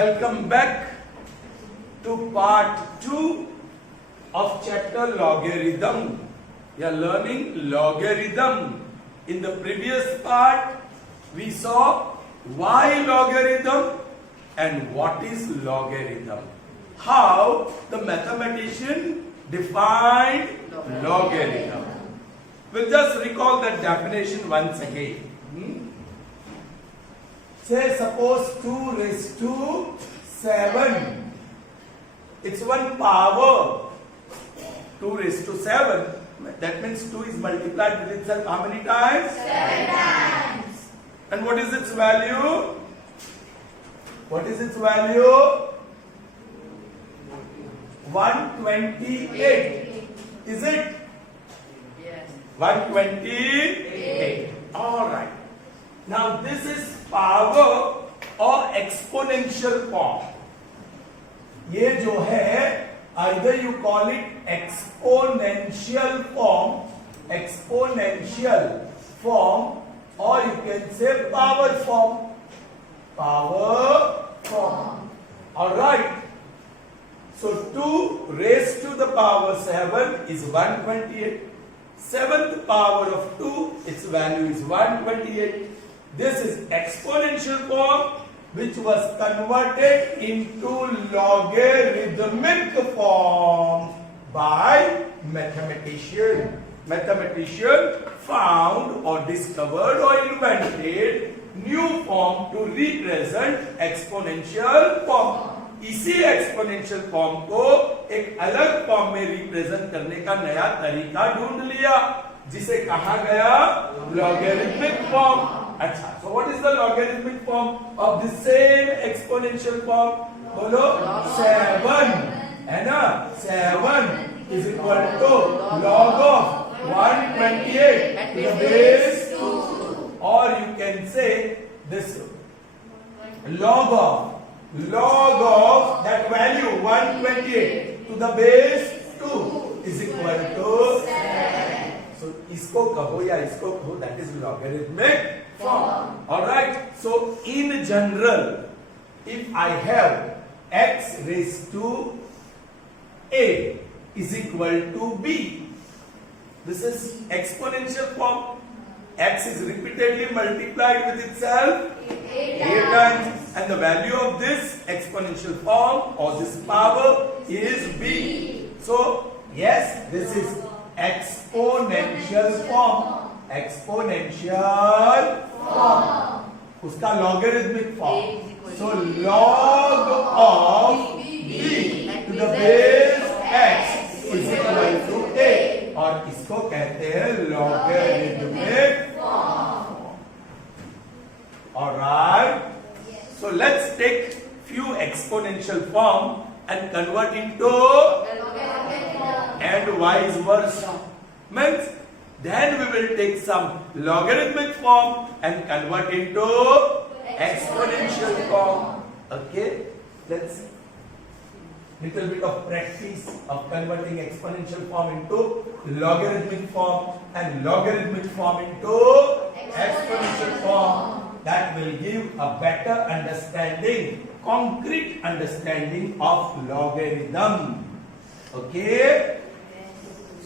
Welcome back to part 2 of chapter logarithm. We are learning logarithm. In the previous part, we saw why logarithm and what is logarithm. How the mathematician defined logarithm. We'll just recall that definition once again. Say suppose 2 raised to 7. It's one power. 2 raised to 7. That means 2 is multiplied with itself how many times? 7 times. And what is its value? What is its value? 128. Is it? Yes. 128. Alright. Now this is power or exponential form. ये जो है either you call it exponential form or you can say power form. Alright. So 2 raised to the power 7 is 128. 7th power of 2, its value is 128. This is exponential form which was converted into logarithmic form by mathematician. Mathematician found or discovered or invented new form to represent exponential form. इसी exponential form को एक अलग form में represent करने का नया तरीका ढूंढ लिया जिसे कहा गया लॉगरिथमिक फॉर्म. अच्छा, so what is the logarithmic form of the same exponential form? बोलो 7 है ना. 7 is equal to log of 128 to the base 2, or you can say this log of that value 128 to the base 2 is equal to 7. So इसको कहो या इसको कहो, that is logarithmic form. Alright. So in general, if I have x raised to a is equal to b, this is exponential form. X is repeatedly multiplied with itself 8 times, and the value of this exponential form or this power is b. So yes, this is exponential form. Exponential form. उसका logarithmic form. So log of b to the base x is equal to a, और इसको कहते हैं logarithmic form. Alright. So let's take few exponential form and convert into and vice versa. Means then we will take some logarithmic form and convert into exponential form. Okay, let's little bit of practice of converting exponential form into logarithmic form and logarithmic form into exponential form. That will give a better understanding, concrete understanding of logarithm. Okay?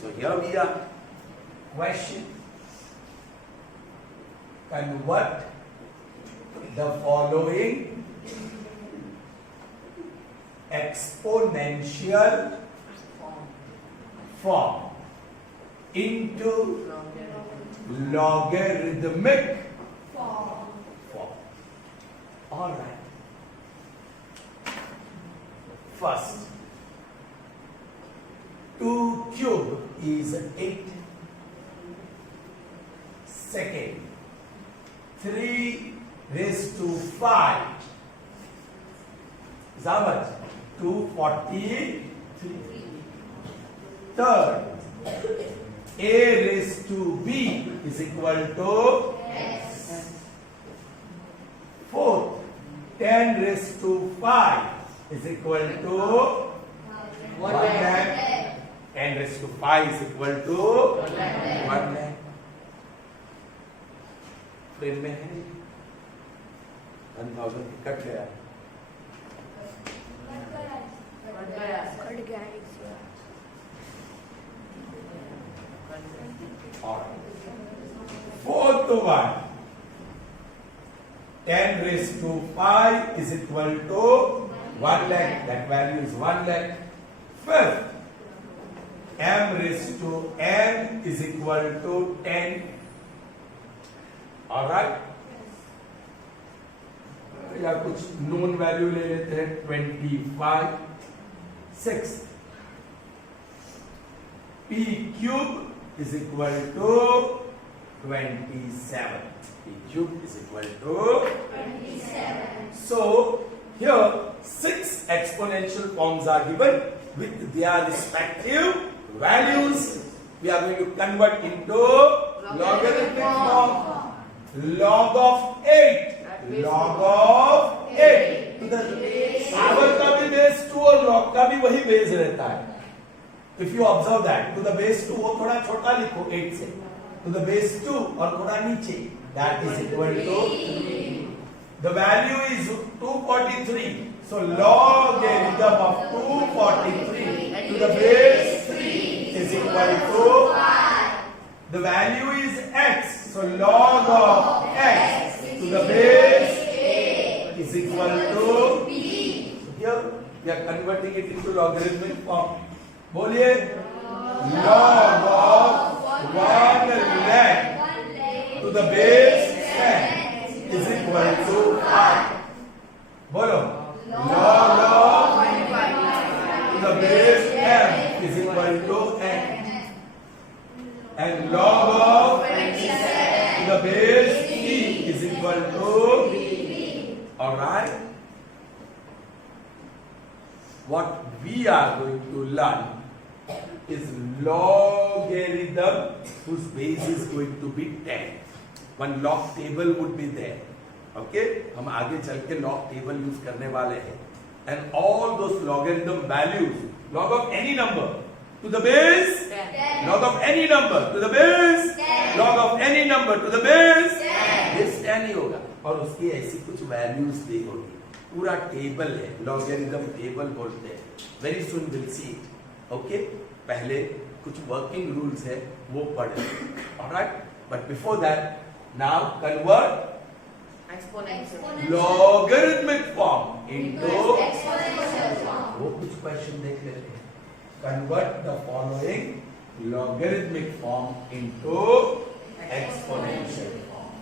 So here we are. Question. Convert the following exponential form into logarithmic form. All right. First, 2 cube is 8. Second, 3 raised to 5 is how much? 243. Third, a raised to b is equal to x. Fourth, 10 raised to 5 is equal to 1 lakh. 10 raised to 5 is equal to 1 lakh. Frame में है 1000 cut गया. Fourth one, 10 raised to 5 is equal to 1 lakh. That value is 1 lakh. Fifth, m raised to n is equal to 10. All right. या कुछ known value ले लेते हैं 25. 6, p cube is equal to 27. P cube is equal to 27. So here 6 exponential forms are given with their respective values. We are going to convert into logarithmic form. Log of 8. Log of 8 to the power का भी base 2 और log का भी वही base रहता है. If you observe that, to the base 2 वो थोड़ा छोटा लिखो 8 से, to the base 2 और थोड़ा नीचे, that is equal to 3. The value is 243. So logarithm of 243 to the base 3 is equal to 5. The value is x. So log of x to the base is equal to b. Here we are converting it into logarithmic form. बोलिए log of 1 lakh to the base 10 is equal to 5. बोलो log of to the base m is equal to n, and log of to the base e is equal to b. All right. What we are going to learn is logarithm whose base is going to be 10. One log table would be there. Okay? हम आगे चल के log table use करने वाले हैं. And all those logarithm values, log of any number to the base, 10. Log of any number to the base, 10. Log of any number to the base, 10. Base 10 ही होगा. और उसकी ऐसी कुछ values दी होगी. पूरा टेबल है, logarithm टेबल बोलते हैं. Very soon we'll see it. Okay? पहले कुछ working rules है, वो पढ़े. Alright? But before that, now convert exponential logarithmic form into exponential form. वो कुछ question देख लेते हैं. Convert the following logarithmic form into exponential form.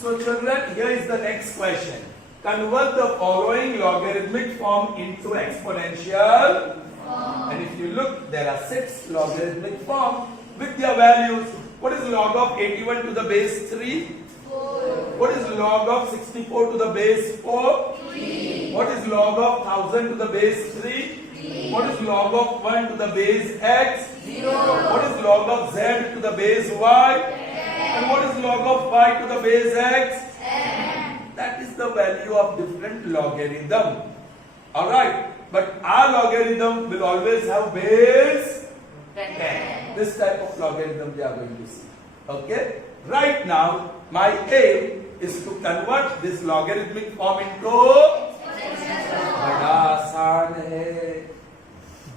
So children, here is the next question. Convert the following logarithmic form into exponential form. And if you look, there are 6 logarithmic forms with their values. What is log of 81 to the base 3? 4. What is log of 64 to the base 4? 3. What is log of 1000 to the base 3? 3. What is log of 1 to the base x? 0. What is log of z to the base y? 10. And what is log of y to the base x? 10. That is the value of different logarithm. Alright, but our logarithm will always have base 10. This type of logarithm we are going to see. Okay? Right now, my aim is to convert this logarithmic form into बड़ा आसान है.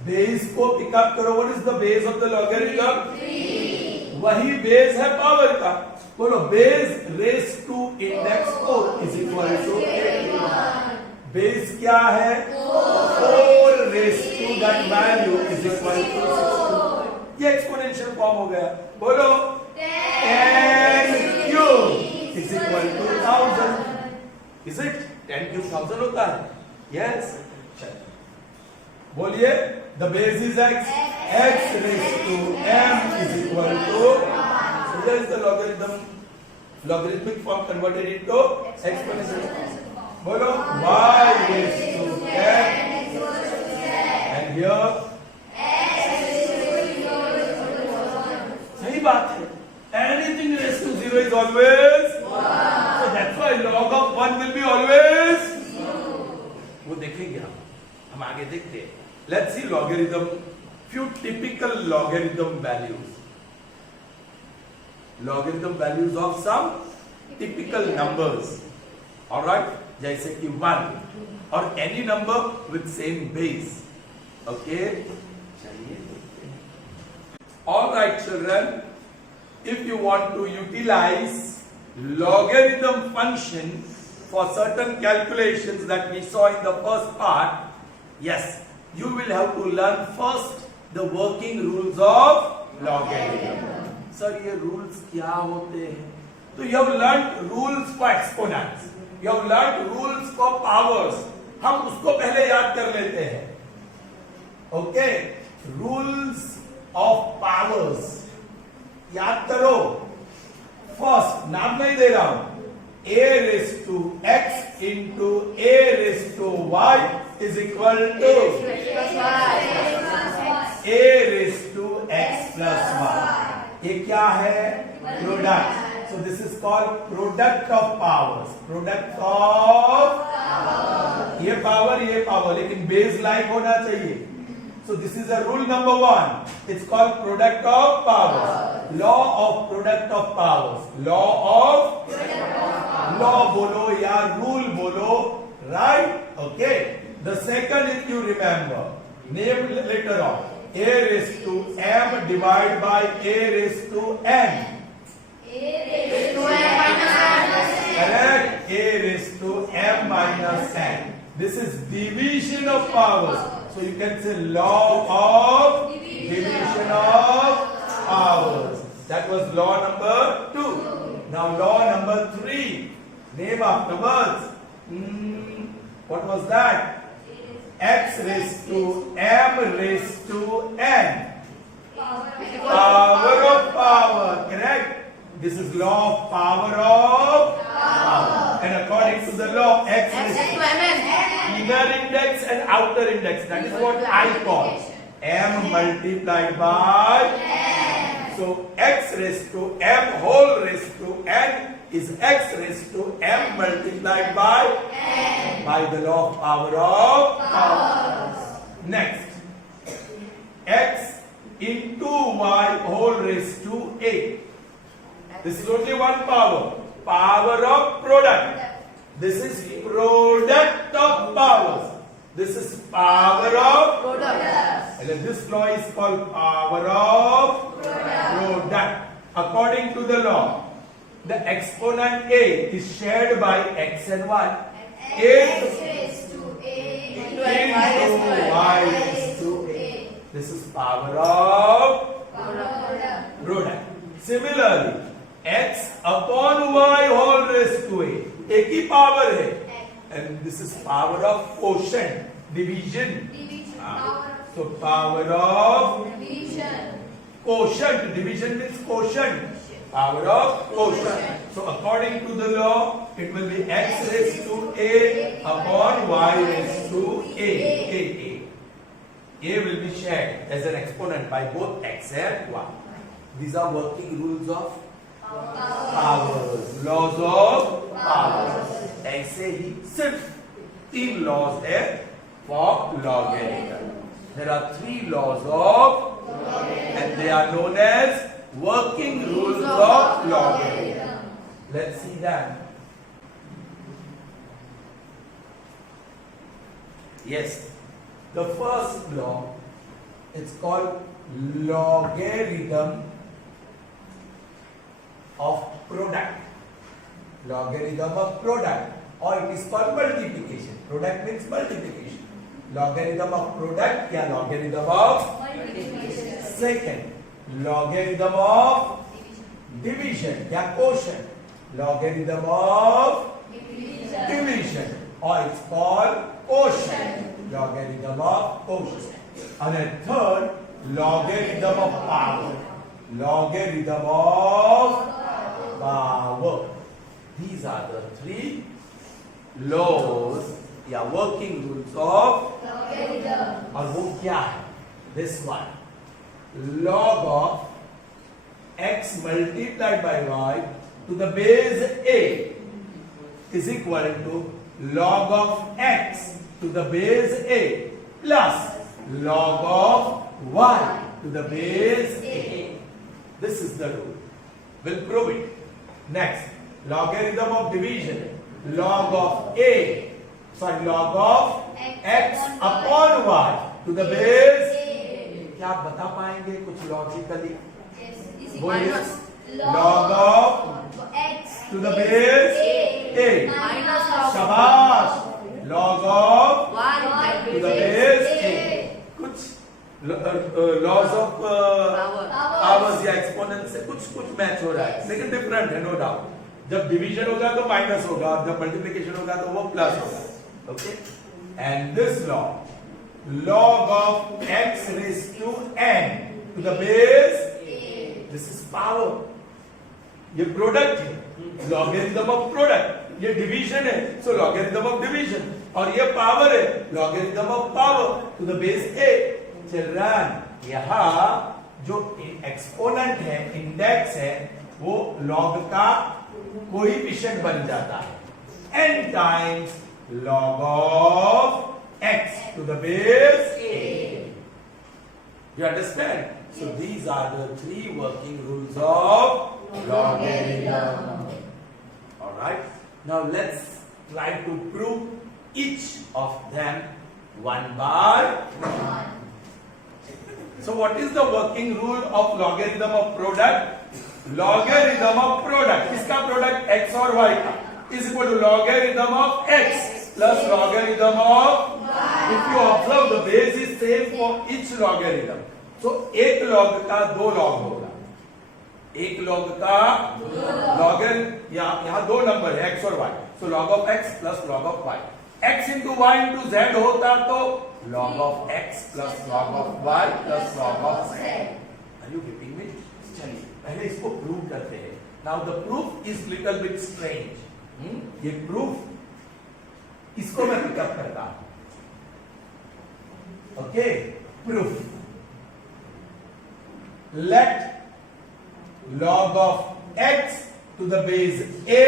Base को pick up करो. What is the base of the logarithm? 3. वही base है power का. बोलो base raised to index 4 is equal to 81. Base क्या है? 4 raised to that value is equal to 64. ये exponential form हो गया. बोलो 10 cube is equal to 1000. Is it? 10 cube 1000 होता है? Yes. बोलिए the base is x. X raised to m is equal to. So here is the logarithmic form converted into exponential. बोलो y raised to 10 and here सही बात है. Anything raised to 0 is always 1. So that's why log of 1 will be always 0. वो देखेंगे हम आगे देखते हैं. Let's see logarithm few typical logarithm values. Logarithm values of some typical numbers. Alright, जैसे कि 1 or any number with same base. Okay, alright children, if you want to utilize logarithm function for certain calculations that we saw in the first part, yes, you will have to learn first the working rules of logarithm. Sir, ये rules क्या होते हैं? तो you have learned rules for exponents, you have learned rules for powers. हम उसको पहले याद कर लेते हैं. Okay, rules of powers याद करो. फर्स्ट नाम नहीं दे रहा हूं. a raised to x into a raised to y is equal to a raised to x plus y. ये क्या है? Product. So this is called product of powers. Product of ये पावर लेकिन बेस लाइक होना चाहिए. So this is a rule number 1. It's called product of powers. Law of product of powers. Law बोलो या rule बोलो, right? Okay. The second, if you remember, name later on. A raised to m divided by a raised to n. Correct. A raised to m minus n. This is division of powers. So you can say law of division of powers. That was law number 2. Now law number 3. Name afterwards. What was that? X raised to m raised to n. Power of power. Correct. This is law of power of power. And according to the law, x raised to inner index and outer index. That is what I call m multiplied by n. So x raised to m whole raised to n is x raised to m multiplied by n by the law of power of powers. Next, x into y whole raised to a. This is only one power. Power of product. This is product of powers. This is power of product. And this law is called power of product. According to the law, the exponent a is shared by x and y. A raised to a into y raised to a. This is power of product. Similarly, x upon y whole raised to a. एक ही power है. And this is power of quotient, division. So power of quotient. Division means quotient. Power of quotient. So according to the law, it will be x raised to a upon y raised to a. A will be shared as an exponent by both x and y. These are working rules of powers, laws of powers. ऐसे ही सिर्फ 3 laws है for logarithm. There are 3 laws of and they are known as working rules of logarithm. Let's see that. Yes, the first law, it's called logarithm of product. Logarithm of product, or it is called multiplication. Product means multiplication. Logarithm of product या logarithm of multiplication. Second, logarithm of division या quotient. Logarithm of division, or it's called quotient. Logarithm of quotient. And a third, logarithm of power. Logarithm of power. These are the 3 laws या working rules of logarithm. और वो क्या है? This one, log of x multiplied by y to the base a is equal to log of x to the base a plus log of y to the base a. This is the rule. We'll prove it. Next, logarithm of division. Log of a. Sorry, log of x upon y to the base. क्या आप बता पाएंगे कुछ logically? बोलिए. Log of x to the base a. शाबाश. Log of y to the base a. कुछ laws of powers या exponent से कुछ मैच हो रहा है, लेकिन डिफरेंट है, नो डाउट. जब डिवीजन होगा तो माइनस होगा, और जब मल्टीप्लिकेशन होगा तो वो प्लस होगा. Okay. And this log of x raised to n to the base a. This is power. ये प्रोडक्ट है, लॉगरिथम ऑफ प्रोडक्ट. ये डिवीजन है, सो लॉगरिथम ऑफ डिवीजन. और ये पावर है, logarithm of power to the base a. Children, यहां जो exponent है, इंडेक्स है, वो लॉग का कोएफिशिएंट बन जाता है. n times log of x to the base a. You understand? So these are the three working rules of logarithm. All right. Now let's try to prove each of them one by one. So what is the working rule of logarithm of product? Logarithm of product. इसका product x और y का is equal to logarithm of x plus logarithm of y. If you observe, the base is same for each logarithm. So एक log का दो log होगा. एक log का log यहाँ दो नंबर है x और y. So log of x plus log of y. x into y into z होता तो log of x plus log of y plus log of z. Are you getting me? चलिए पहले इसको prove करते हैं. Now the proof is little bit strange. ये proof इसको मैं पिकअप करता हूं. Okay. Proof. Let log of x to the base a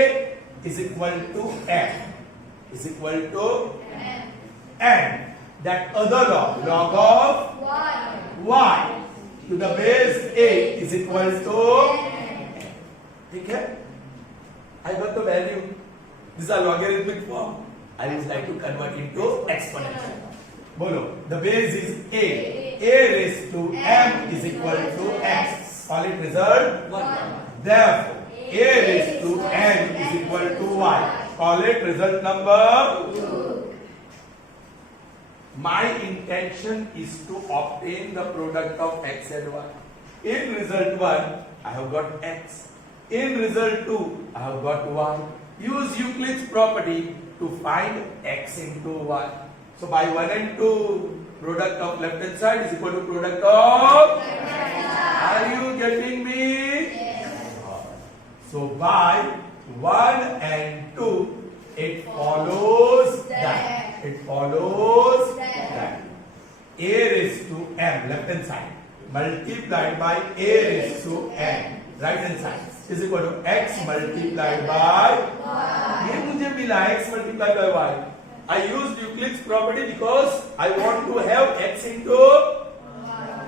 is equal to m. Is equal to n. That other log of y to the base a is equal to n. ठीक है? I got the value. These are logarithmic form. I would like to convert into exponential. बोलो. The base is a. A raised to m is equal to x. Call it result 1. Therefore, a raised to n is equal to y. Call it result number 2. My intention is to obtain the product of x and y. In result 1, I have got x. In result 2, I have got y. Use Euclid's property to find x into y. So by 1 and 2, product of left hand side is equal to product of. Are you getting me? Yes. So by 1 and 2, it follows that. It follows that. A raised to m, left hand side, multiplied by a raised to n, right hand side, is equal to x multiplied by y. ये मुझे मिला x multiplied by y. I used Euclid's property because I want to have x into y.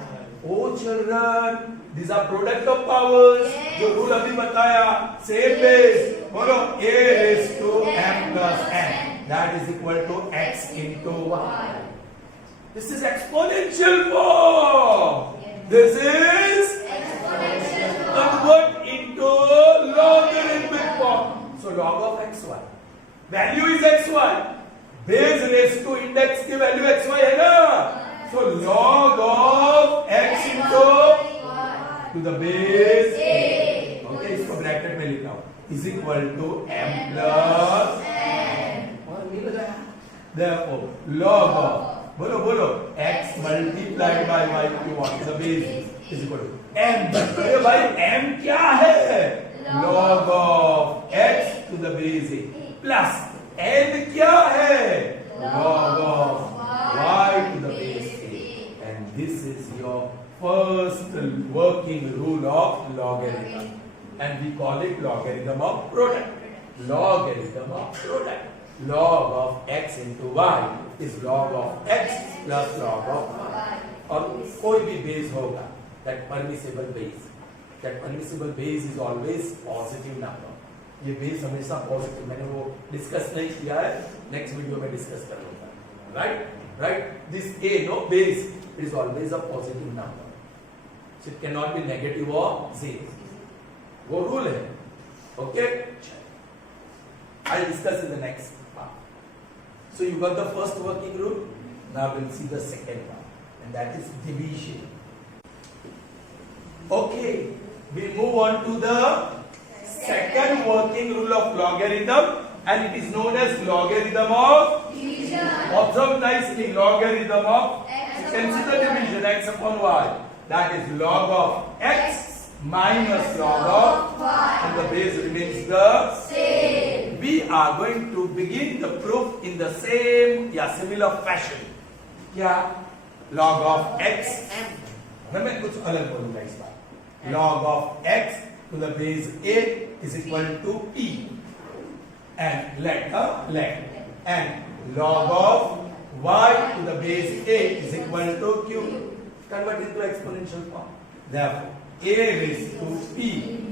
Oh children, these are product of powers. Yes. जो rule अभी बताया, same base. बोलो a raised to m plus n. That is equal to x into y. This is exponential form. This is Exponential form. convert into logarithmic form. So log of xy. Value is xy. Base raised to index की value xy है ना? So log of x into to the base a. Okay, इसको bracket में लिखा हूँ. Is equal to m plus n. और मिल गया. Therefore log of बोलो बोलो x multiplied by y to what? The base is equal to m. अरे भाई m क्या है? Log of x to the base a plus n क्या है? Log of y to the base a. And this is your first working rule of logarithm. And we call it logarithm of product. Logarithm of product. Log of x into y is log of x plus log of y. और कोई भी base होगा, that permissible base, that permissible base is always positive number. ये base हमेशा positive, मैंने वो discuss नहीं किया है, नेक्स्ट वीडियो में डिस्कस करूंगा. Right, this a no base, it is always a positive number, so it cannot be negative or zero. वो रूल है. Okay, I'll discuss in the next part. So you got the first working rule. Now we'll see the second one, and that is division. Okay, we move on to the second working rule of logarithm, and it is known as logarithm of division. Observe nicely, logarithm of, you can see the division, x upon y, that is log of x minus log of y, and the base remains the same. We are going to begin the proof in the same या similar fashion. क्या? log of x, मैं कुछ अलग बोलूंगा इस बार. log of x to the base a is equal to p, and let and log of y to the base a is equal to q. Convert into exponential form. Therefore, a raised to p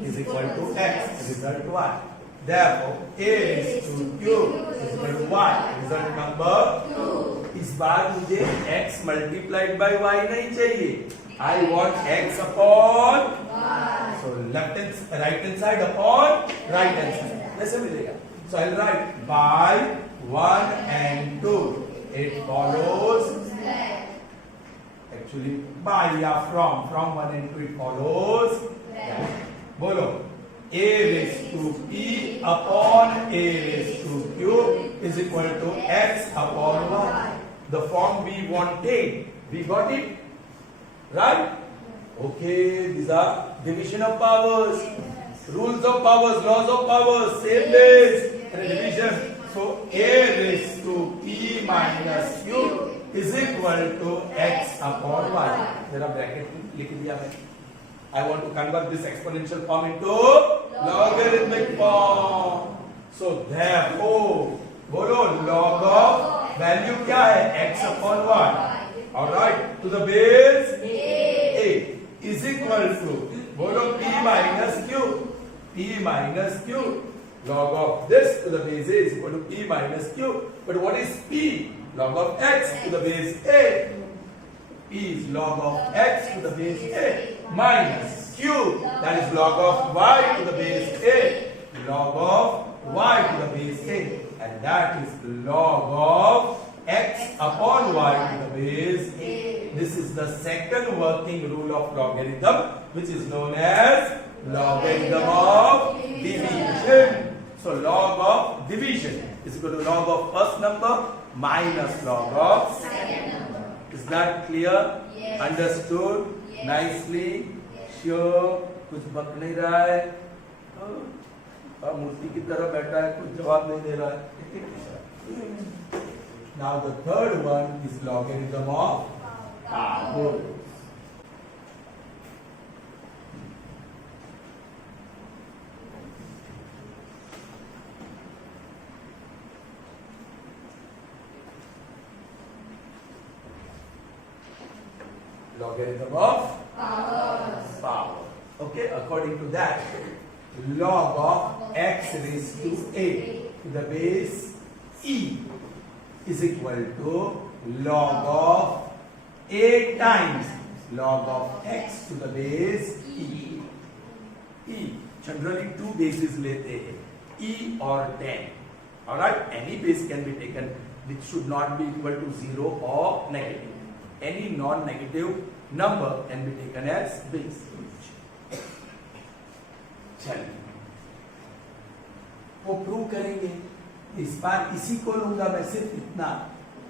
is equal to x, result y. Therefore, a raised to q is equal to y, result number 2. इस बार मुझे x multiplied by y नहीं चाहिए. I want x upon y. So right hand side upon right hand side. कैसे मिलेगा? So I'll write by 1 and 2. It follows. Actually, by या from 1 and 2 it follows. बोलो. A raised to p upon a raised to q is equal to x upon y. The form we wanted, we got it, right? Okay, these are division of powers, rules of powers, laws of powers, same base and division. So a raised to p minus q is equal to x upon y. जरा bracket लिख दिया मैं. I want to convert this exponential form into logarithmic form. So therefore, बोलो log of value क्या है? x upon y. All right, to the base a is equal to, बोलो p minus q. p minus q. Log of this to the base a is equal to p minus q. But what is p? Log of x to the base a. P is log of x to the base a minus q, that is log of y to the base a, log of y to the base a, and that is log of x upon y to the base a. This is the second working rule of logarithm, which is known as logarithm of division. So log of division is equal to log of first number minus log of second number. Is that clear? Yes. Understood? Yes. Nicely? Yes. Sure? कुछ बक नहीं रहा है? मूर्ति की तरह बैठा है, कुछ जवाब नहीं दे रहा है. Now the third one is logarithm of power. Logarithm of power. Okay, according to that, log of x raised to a to the base e is equal to log of a times log of x to the base e. E generally two bases लेते हैं, e or 10. All right, any base can be taken which should not be equal to 0 or negative. Any non-negative number can be taken as base. चलिए वो prove करेंगे. इस बार इसी को लूंगा मैं, सिर्फ इतना.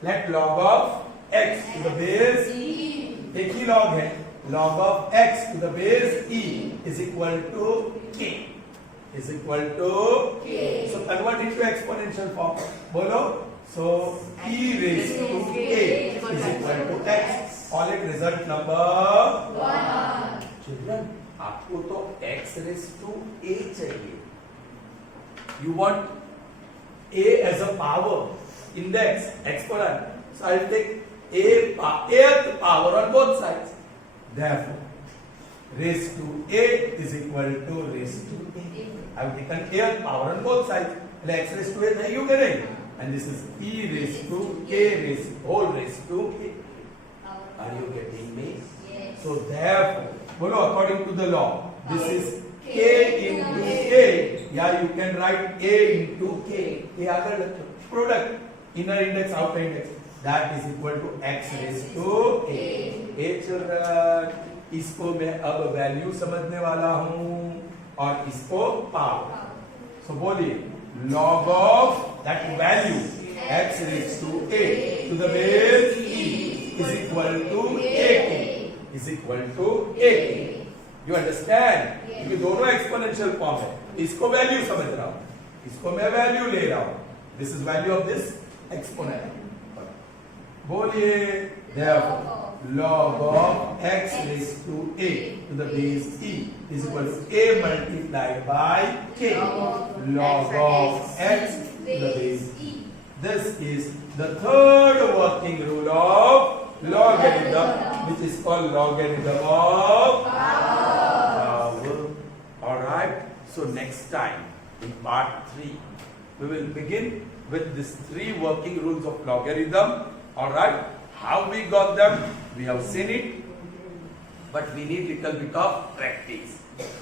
Let log of x to the base एक ही log है. log of x to the base e is equal to k. Is equal to k. So convert into exponential form. बोलो. So e raised to k is equal to x. Call it result number 1. Children, आपको तो x raised to a चाहिए. You want a as a power, index, exponent. So I'll take eighth power on both sides. Therefore, raised to 8 is equal to raised to 8. I have taken eighth power on both sides. એટલે x raised to 8 થઈ ગયું કે નહીં? And this is e raised to k raised whole raised to k. Are you getting me? Yes. So therefore, follow according to the law. This is k into k. Yeah, you can write a into k. K આગળ લખો. Product, inner index, outer index. That is equal to x raised to a. A children, इसको मैं अब value समझने वाला हूँ और इसको पावर. So बोलिए log of that value x raised to a to the base e is equal to ak is equal to ak. You understand? क्योंकि दोनों एक्सपोनेंशियल फॉर्म है. इसको वैल्यू समझ रहा हूँ, इसको मैं वैल्यू ले रहा हूँ. This is value of this exponent. बोलिए therefore log of x raised to a to the base e is equal to a multiplied by k log of x to the base e. This is the third working rule of logarithm, which is called logarithm of power. Alright, so next time in part 3 we will begin with these 3 working rules of logarithm. Alright, how we got them, we have seen it, but we need little bit of practice.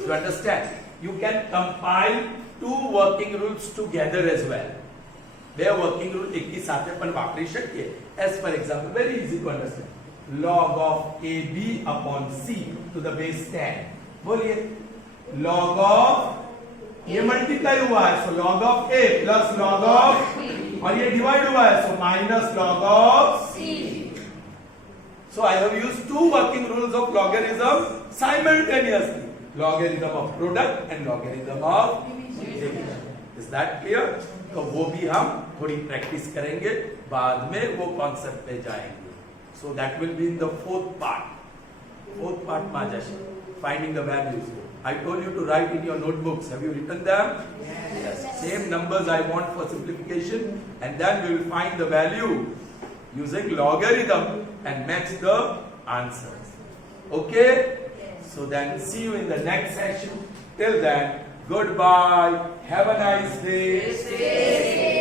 You understand? You can compile 2 working rules together as well. બે working rule એકની સાથે પણ વાપરી શકીએ. As for example, very easy to understand. Log of AB upon C to the base 10. बोलिए log of ये multiply हुआ है, so log of A plus log of और ये डिवाइड हुआ है, so minus log of C. So I have used 2 working rules of logarithm simultaneously. Logarithm of product and logarithm of division. Is that clear? तो वो भी हम थोड़ी practice करेंगे, बाद में वो कॉन्सेप्ट पे जाएंगे. So that will be in the fourth part. Fourth part में जैसे finding the values. I told you to write in your notebooks. Have you written them? Yes. Same numbers I want for simplification, and then we will find the value using logarithm and match the answers. Okay? So then see you in the next session. Till then, goodbye. Have a nice day.